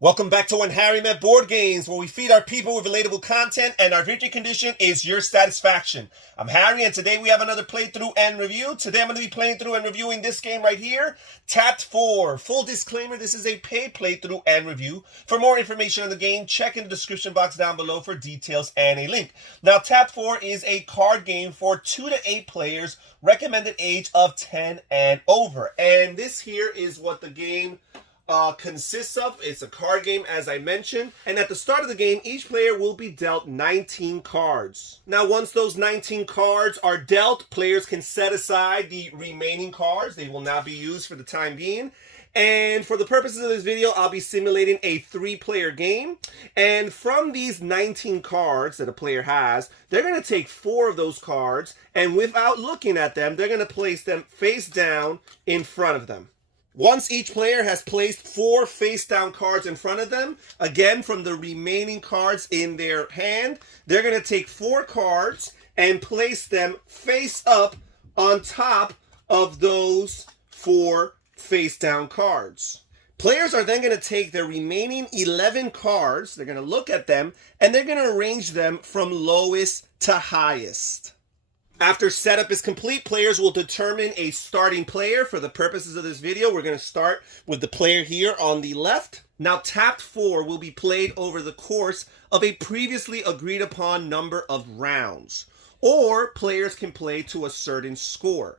Welcome back to When Harry Met Board Games, where we feed our people with relatable content and our victory condition is your satisfaction. I'm Harry, and today we have another playthrough and review. Today I'm going to be playing through and reviewing this game right here, Tapped 4. Full disclaimer, this is a paid playthrough and review. For more information on the game, check in the description box down below for details and a link. Now, Tapped 4 is a card game for 2 to 8 players, recommended age of 10 and over. And this here is what the game consists of. It's a card game, as I mentioned, and at the start of the game each player will be dealt 19 cards. Now once those 19 cards are dealt, players can set aside the remaining cards. They will not be used for the time being. And for the purposes of this video, I'll be simulating a 3-player game. And from these 19 cards that a player has, they're going to take 4 of those cards, and without looking at them, they're going to place them face down in front of them. Once each player has placed 4 face-down cards in front of them, again, from the remaining cards in their hand, they're going to take 4 cards and place them face up on top of those 4 face-down cards. Players are then going to take their remaining 11 cards, they're going to look at them, and they're going to arrange them from lowest to highest. After setup is complete, players will determine a starting player. For the purposes of this video, we're going to start with the player here on the left. Now, Tapped 4 will be played over the course of a previously agreed upon number of rounds, or players can play to a certain score.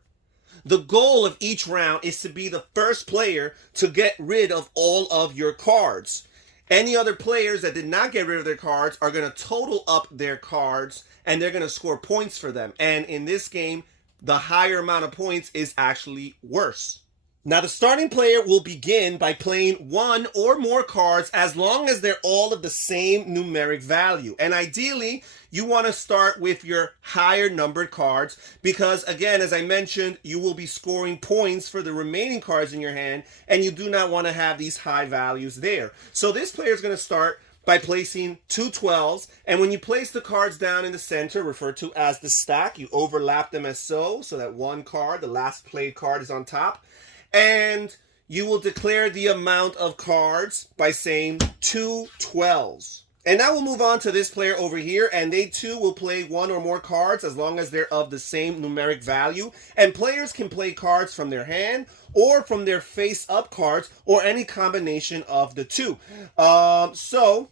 The goal of each round is to be the first player to get rid of all of your cards. Any other players that did not get rid of their cards are going to total up their cards, and they're going to score points for them. And in this game, the higher amount of points is actually worse. Now, the starting player will begin by playing 1 or more cards as long as they're all of the same numeric value. And ideally, you want to start with your higher numbered cards because, again, as I mentioned, you will be scoring points for the remaining cards in your hand, and you do not want to have these high values there. So this player is going to start by placing 2 12s, and when you place the cards down in the center, referred to as the stack, you overlap them as so that one card, the last played card, is on top. And you will declare the amount of cards by saying 2 12s. And now we'll move on to this player over here, and they too will play 1 or more cards as long as they're of the same numeric value. And players can play cards from their hand or from their face-up cards or any combination of the two. So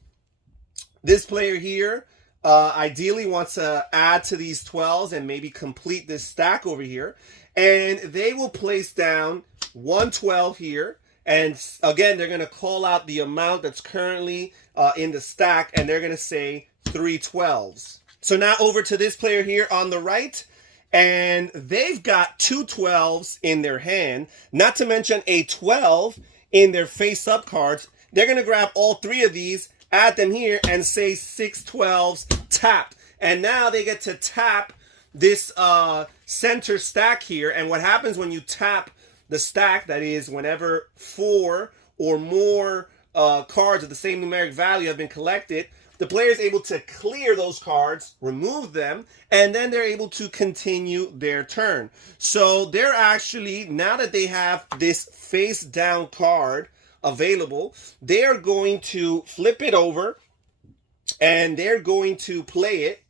this player here ideally wants to add to these 12s and maybe complete this stack over here. And they will place down 1 12 here. And again, they're going to call out the amount that's currently in the stack, and they're going to say 3 12s. So now over to this player here on the right, and they've got 2 12s in their hand, not to mention a 12 in their face-up cards. They're going to grab all 3 of these, add them here, and say 6 12s tapped. And now they get to tap this center stack here. And what happens when you tap the stack, that is, whenever 4 or more cards of the same numeric value have been collected, the player is able to clear those cards, remove them, and then they're able to continue their turn. So they're actually, now that they have this face down card available, they are going to flip it over and they're going to play it.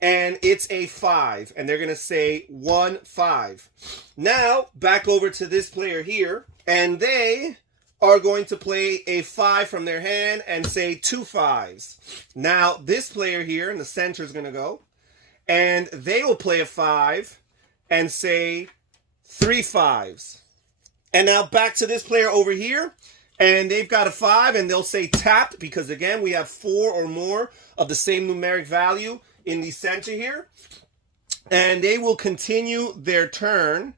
And it's a 5, and they're going to say 1 5. Now, back over to this player here, and they are going to play a 5 from their hand and say 2 5s. Now, this player here in the center is going to go, and they will play a 5 and say 3 5s. And now back to this player over here, and they've got a 5, and they'll say tapped because, again, we have 4 or more of the same numeric value in the center here, and they will continue their turn.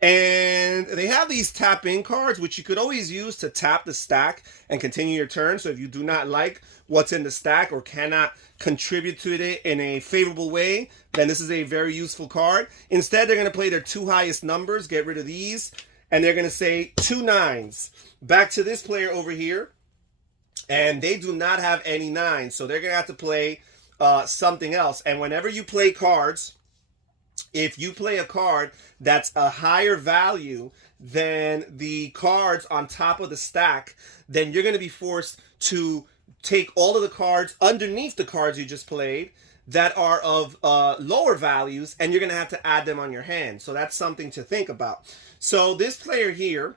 And they have these tap in cards, which you could always use to tap the stack and continue your turn. So if you do not like what's in the stack or cannot contribute to it in a favorable way, then this is a very useful card. Instead, they're going to play their 2 highest numbers, get rid of these, and they're going to say 2 9s. Back to this player over here, and they do not have any 9s, so they're going to have to play something else. And whenever you play cards, if you play a card that's a higher value than the cards on top of the stack, then you're going to be forced to take all of the cards underneath the cards you just played that are of lower values, and you're going to have to add them on your hand. So that's something to think about. So this player here,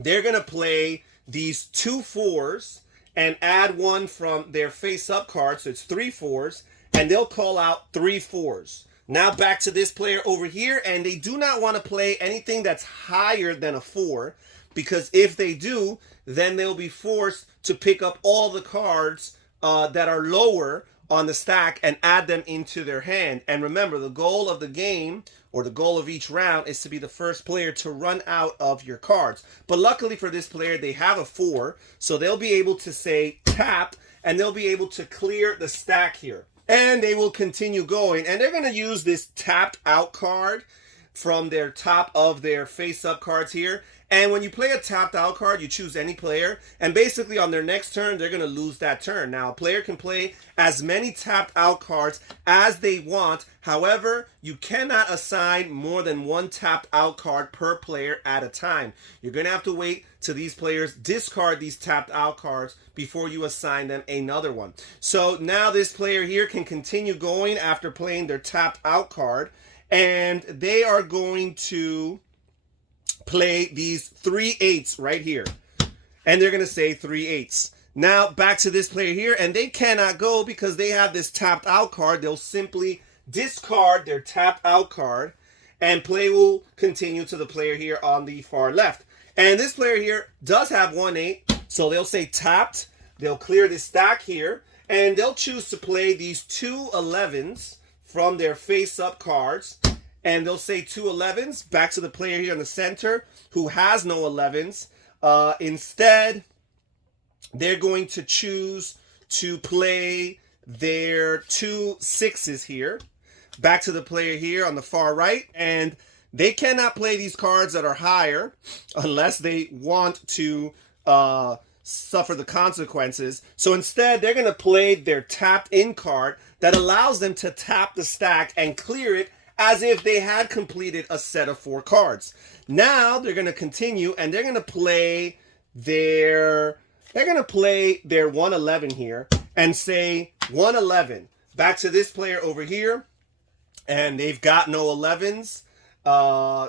they're going to play these 2 4s and add 1 from their face-up card, so it's 3 4s, and they'll call out 3 4s. Now back to this player over here, and they do not want to play anything that's higher than a 4, because if they do, then they'll be forced to pick up all the cards that are lower on the stack and add them into their hand. And remember, the goal of the game, or the goal of each round, is to be the first player to run out of your cards. But luckily for this player, they have a 4, so they'll be able to say tap, and they'll be able to clear the stack here. And they will continue going, and they're going to use this tapped out card from their top of their face-up cards here. And when you play a tapped out card, you choose any player, and basically on their next turn, they're going to lose that turn. Now, a player can play as many tapped out cards as they want. However, you cannot assign more than 1 tapped out card per player at a time. You're going to have to wait till these players discard these tapped out cards before you assign them another one. So now this player here can continue going after playing their tapped out card, and they are going to play these 3 8s right here, and they're going to say 3 8s. Now back to this player here, and they cannot go because they have this tapped out card. They'll simply discard their tapped out card, and play will continue to the player here on the far left. And this player here does have 1 8, so they'll say tapped. They'll clear this stack here, and they'll choose to play these 2 11s from their face-up cards. And they'll say 2 11s back to the player here in the center who has no 11s. Instead, they're going to choose to play their 2 6s here back to the player here on the far right. And they cannot play these cards that are higher unless they want to suffer the consequences. So instead, they're going to play their tapped in card that allows them to tap the stack and clear it as if they had completed a set of 4 cards. Now they're going to continue, and they're going to play their 111 here and say 111 back to this player over here, and they've got no 11s.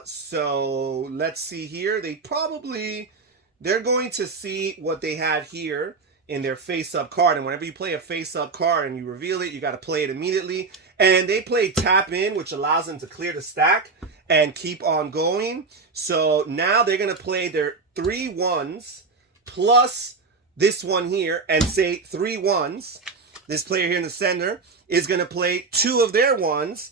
So let's see here. They're going to see what they had here in their face-up card, and whenever you play a face-up card and you reveal it, you got to play it immediately. And they play tap in, which allows them to clear the stack and keep on going. So now they're going to play their 3 1s plus this one here and say 3 1s. This player here in the center is going to play 2 of their 1s,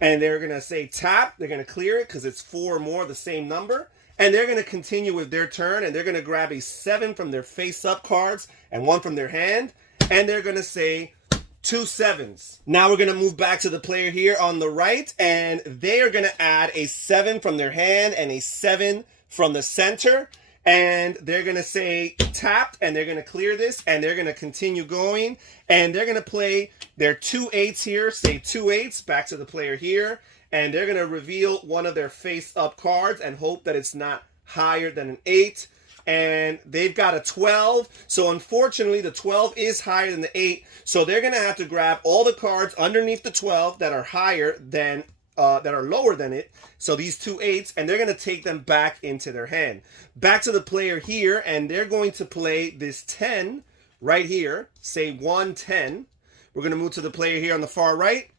and they're going to say tap. They're going to clear it because it's 4 or more, the same number. And they're going to continue with their turn, and they're going to grab a 7 from their face-up cards and 1 from their hand, and they're going to say 2 7s. Now we're going to move back to the player here on the right, and they are going to add a 7 from their hand and a 7 from the center, and they're going to say tapped, and they're going to clear this, and they're going to continue going, and they're going to play their 2 8s here, say 2 8s back to the player here, and they're going to reveal one of their face-up cards and hope that it's not higher than an 8. And they've got a 12. So unfortunately, the 12 is higher than the 8. So they're going to have to grab all the cards underneath the 12 that are higher than, that are lower than it. So these 2 8s, and they're going to take them back into their hand. Back to the player here, and they're going to play this 10 right here. Say 1 10. We're going to move to the player here on the far right.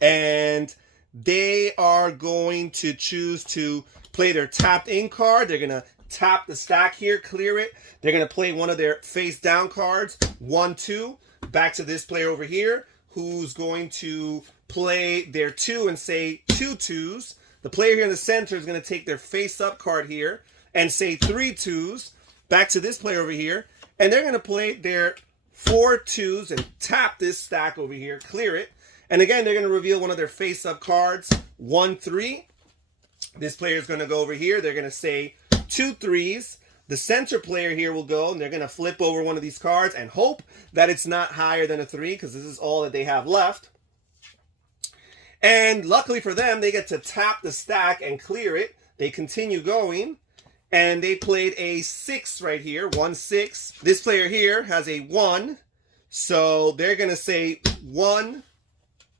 And they are going to choose to play their tapped in card. They're going to tap the stack here, clear it. They're going to play one of their face down cards, 1 2, back to this player over here, who's going to play their 2 and say 2 2s. The player here in the center is going to take their face up card here and say 3 2s, back to this player over here, and they're going to play their 4 2s and tap this stack over here, clear it. And again, they're going to reveal one of their face up cards, 1 3. This player is going to go over here. They're going to say 2 3s. The center player here will go, and they're going to flip over one of these cards and hope that it's not higher than a 3, because this is all that they have left. And luckily for them, they get to tap the stack and clear it. They continue going, and they played a 6 right here, 1-6. This player here has a 1, so they're going to say 1,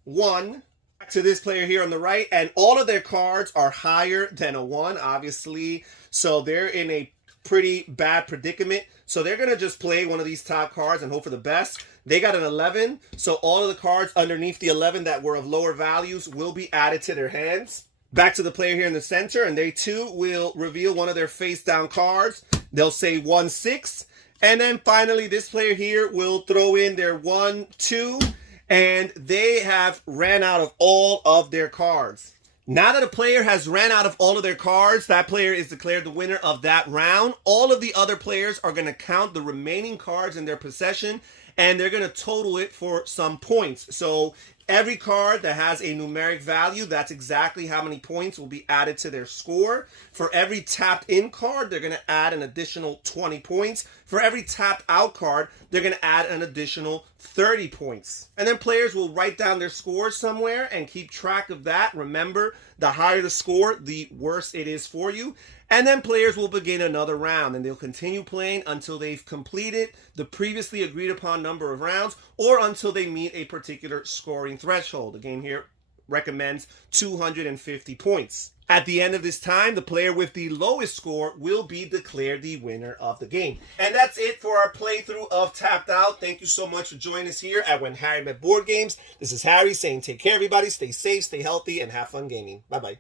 1. To this player here on the right, and all of their cards are higher than a 1, obviously, so they're in a pretty bad predicament. So they're going to just play one of these top cards and hope for the best. They got an 11, so all of the cards underneath the 11 that were of lower values will be added to their hands. Back to the player here in the center, and they too will reveal one of their face down cards. They'll say 1-6, and then finally this player here will throw in their 1-2, and they have ran out of all of their cards. Now that a player has ran out of all of their cards, that player is declared the winner of that round. All of the other players are going to count the remaining cards in their possession, and they're going to total it for some points. So every card that has a numeric value, that's exactly how many points will be added to their score. For every tapped in card, they're going to add an additional 20 points. For every tapped out card, they're going to add an additional 30 points. And then players will write down their scores somewhere and keep track of that. Remember, the higher the score, the worse it is for you. And then players will begin another round, and they'll continue playing until they've completed the previously agreed upon number of rounds, or until they meet a particular scoring threshold. The game here recommends 250 points. At the end of this time, the player with the lowest score will be declared the winner of the game. And that's it for our playthrough of Tapped Out. Thank you so much for joining us here at When Harry Met Board Games. This is Harry saying take care, everybody. Stay safe, stay healthy, and have fun gaming. Bye-bye.